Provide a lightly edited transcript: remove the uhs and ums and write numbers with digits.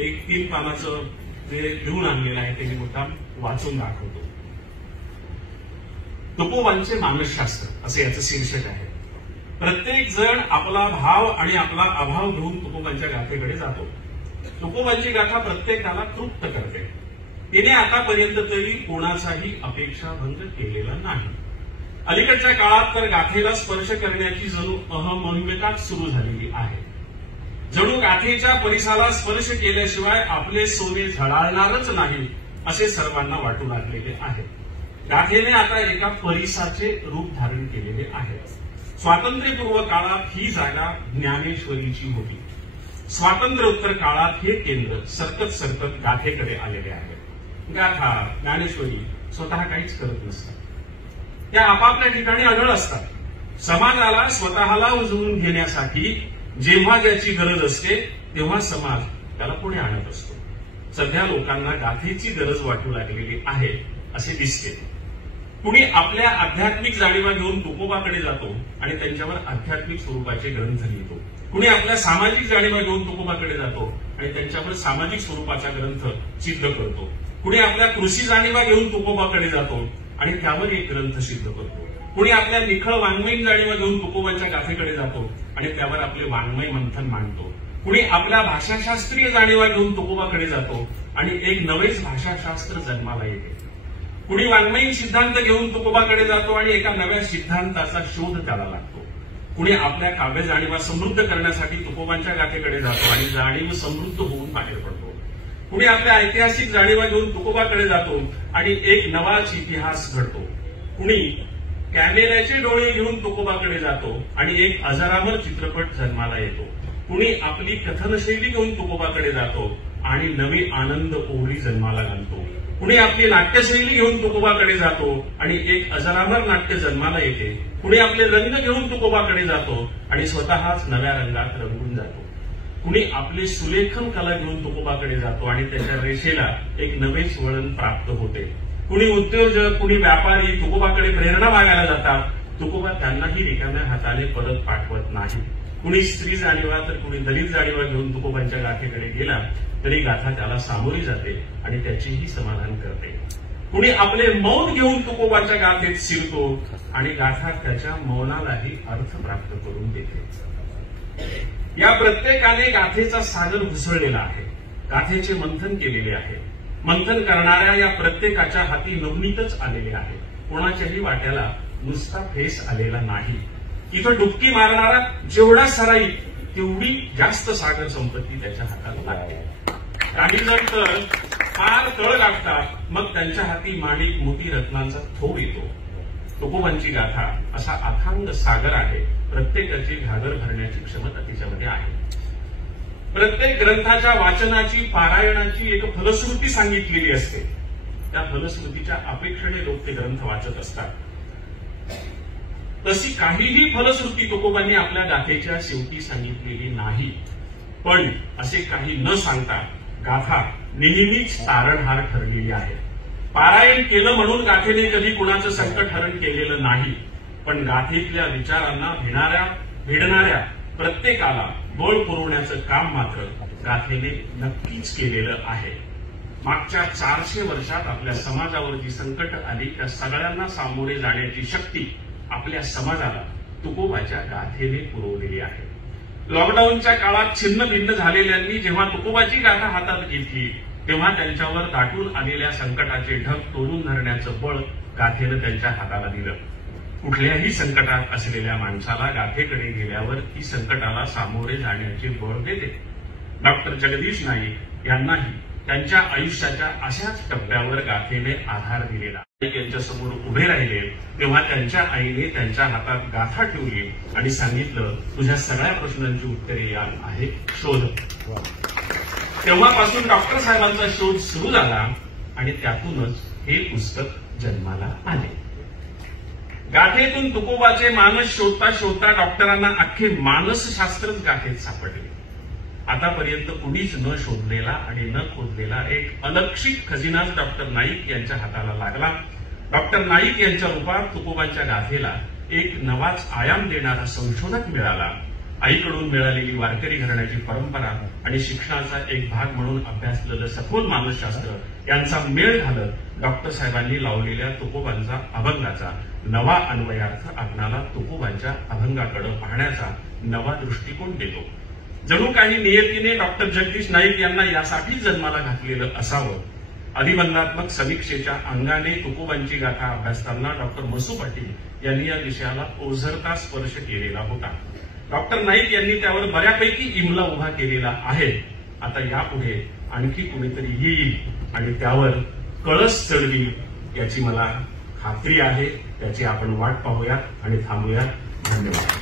एक 3 पानाचं जे लिहून आणलेलं आहे ते मी मुद्दाम वाचून दाखवतो. तुकोबांचे मानसशास्त्र असे याचं शीर्षक आहे. प्रत्येक जण आपला भाव आणि आपला अभाव घेऊन तुकोबांच्या गाथेकडे जातो. तुकोबांची गाथा प्रत्येकाला तृप्त करते. तिने आतापर्यंत तरी कोणाचाही अपेक्षाभंग केलेला नाही. अलीकडच्या काळात तर गाथेला स्पर्श करण्याची जणू अहमहिमताच सुरू झालेली आहे. जणू गाथेच्या परिसाला स्पर्श केल्याशिवाय आपले सोने झळाळणारच नाही असे सर्वांना वाटू लागलेले आहे. गाथेने आता एका परिसाचे रूप धारण केलेले आहे. स्वातंत्र्यपूर्व काळात ही जागा ज्ञानेश्वरीची होती. स्वातंत्र्योत्तर काळात हे केंद्र सरकत सरकत गाथेकडे आलेले आहे. गाथा ज्ञानेश्वरी स्वतः काहीच करत नसतात. त्या आपापल्या ठिकाणी अढळ असतात. समाजाला स्वतःला उजवून घेण्यासाठी जेव्हा ज्याची गरज असते तेव्हा समाज त्याला पुढे आणत असतो. सध्या लोकांना गाथेची गरज वाटू लागलेली आहे असे दिसते. कुणी आपल्या आध्यात्मिक जाणीवा घेऊन तुकोबाकडे जातो आणि त्यांच्यावर आध्यात्मिक स्वरूपाचे ग्रंथ लिहितो. कुणी आपल्या सामाजिक जाणीवा घेऊन तुकोबाकडे जातो आणि त्यांच्यावर सामाजिक स्वरूपाचा ग्रंथ सिद्ध करतो. कुणी आपल्या कृषी जाणीवा घेऊन तुकोबाकडे जातो आणि त्यावर एक ग्रंथ सिद्ध करतो. कुणी आपल्या निखळ वाङ्मयीन जाणीवा घेऊन तुकोबांच्या गाथेकडे जातो आणि त्यावर आपले वाङ्मय मंथन मांडतो. कुणी आपल्या भाषाशास्त्रीय जाणीवा घेऊन तुकोबाकडे जातो आणि एक नवेच भाषाशास्त्र जन्माला येते. कुणी वाङ्मयीन सिद्धांत घेऊन तुकोबाकडे जातो आणि एका नव्या सिद्धांताचा शोध त्याला लागतो. कुणी आपल्या काव्य जाणीवा समृद्ध करण्यासाठी तुकोबांच्या गाथेकडे जातो आणि जाणीव समृद्ध होऊन बाहेर पडतो. कुणी आपल्या ऐतिहासिक जाणीवा घेऊन तुकोबाकडे जातो आणि एक नवाच इतिहास घडतो. कुणी कॅमेऱ्याचे डोळे घेऊन तुकोबाकडे जातो आणि एक अजरामर चित्रपट जन्माला येतो. कुणी आपली कथनशैली घेऊन तुकोबाकडे जातो आणि नवी आनंद ओढी जन्माला घालतो. कुणी आपली नाट्यशैली घेऊन तुकोबाकडे जातो आणि एक अजरामर नाट्य जन्माला येते. कुणी आपले रंग घेऊन तुकोबाकडे जातो आणि स्वतःच नव्या रंगात रंगून जातो. कुणी आपली सुलेखन कला घेऊन तुकोबाकडे जातो आणि त्याच्या रेषेला एक नवेच वळण प्राप्त होते. कुणी उद्योजक, कुणी व्यापारी तुकोबाकडे प्रेरणा मागायला जातात. तुकोबा त्यांनाही रिकाम्या हाताने परत पाठवत नाही. कुणी स्त्री जाणीवा तर कुणी दलित जाणीवा घेऊन तुकोबांच्या गाथेकडे गेला तरी गाथा त्याला सामोरी जाते आणि त्याचेही समाधान करते. कुणी आपले मौन घेऊन तुकोबांच्या गाथेत शिरतो आणि गाथा त्याच्या मौनालाही अर्थ प्राप्त करून देते. या प्रत्येकाने गाथेचा सागर घुसळलेला आहे. गाथेचे मंथन केलेले आहे. मंथन करणाऱ्या या प्रत्येकाच्या हाती नवनीतच आलेले आहे. कोणाच्याही वाट्याला नुसता फेस आलेला नाही. इथं डुबकी मारणारा जेवढा सराई तेवढी जास्त सागर संपत्ती त्याच्या हातात लागते. काही जण तर फार तळ गाठतात, मग त्यांच्या हाती माणिक मोती रत्नांचा थोब येतो. तुकोबांची गाथा असा अथांग सागर आहे. प्रत्येकाची घागर भरण्याची क्षमता तिच्यामध्ये आहे. प्रत्येक ग्रंथाच्या वाचनाची पारायणाची एक फलश्रुती सांगितलेली असते. त्या फलश्रुतीच्या अपेक्षेने लोक ते ग्रंथ वाचत असतात. तशी काहीही फलश्रुती तुकोबांनी आपल्या गाथेच्या शेवटी सांगितलेली नाही. पण असे काही न सांगता गाथा नेहमीच तारणहार ठरलेली आहे. पारायण केलं म्हणून गाथेने कधी कुणाचं संकट हरण केलेलं नाही. पण गाथेतल्या विचारांना भिडणाऱ्या प्रत्येकाला बळ पुरवण्याचं काम मात्र गाथेने नक्कीच केलेलं आहे. मागच्या 400 वर्षात आपल्या समाजावर जी संकट आली त्या सगळ्यांना सामोरे जाण्याची शक्ती आपल्या समाजाला तुकोबाच्या गाथेने पुरवलेली आहे. लॉकडाऊनच्या काळात छिन्न भिन्न झालेल्यांनी जेव्हा तुकोबाची गाथा हातात घेतली तेव्हा त्यांच्यावर दाटून आलेल्या संकटाचे ढग तोडून धरण्याचं बळ गाथेनं त्यांच्या हाताला दिलं. कुठल्याही संकटात असलेल्या माणसाला गाथेकडे गेल्यावर ती संकटाला सामोरे जाण्याचे बळ देते. डॉक्टर जगदीश नाईक यांनाही त्यांच्या आयुष्याच्या अशाच टप्प्यावर गाथेने आधार दिलेला. यांच्या समोर उभे राहिले तेव्हा त्यांच्या आईने त्यांच्या हातात गाथा ठेवली आणि सांगितलं, तुझ्या सगळ्या प्रश्नांची उत्तरे या आहे, शोध. तेव्हापासून डॉक्टर साहेबांचा शोध सुरू झाला आणि त्यातूनच हे पुस्तक जन्माला आले. गाथेतून तुकोबाचे मानस शोधता शोधता डॉक्टरांना अख्खे मानसशास्त्रच गाथेत सापडले. आतापर्यंत कुणीच न शोधलेला आणि न खोदलेला एक अलक्षित खजिनाच डॉक्टर नाईक यांच्या हाताला लागला. डॉक्टर नाईक यांच्या रूपात तुकोबांच्या गाथेला एक नवाच आयाम देणारा संशोधक मिळाला. आईकडून मिळालेली वारकरी घराण्याची परंपरा आणि शिक्षणाचा एक भाग म्हणून अभ्यासलेलं सखोल मानसशास्त्र यांचा मेळ घालत डॉक्टर साहेबांनी लावलेल्या तुकोबांचा अभंगाचा नवा अन्वयार्थ आपणाला तुकोबांच्या अभंगाकडे पाहण्याचा नवा दृष्टिकोन देतो. जणू काही नियतीने डॉक्टर जगदीश नाईक यांना यासाठीच जन्माला घातलेलं असावं. अधिबंधात्मक समीक्षेच्या अंगाने तुकोबांची गाथा अभ्यासताना डॉक्टर मसू पाटील यांनी या विषयाला ओझरता स्पर्श केलेला होता. डॉक्टर नाईक यांनी त्यावर बऱ्यापैकी इमला उभा केलेला आहे. आता यापुढे आणखी कुणीतरी येईल आणि त्यावर कळस चढवील याची मला खात्री आहे. त्याची आपण वाट पाहूयात आणि थांबूयात. धन्यवाद.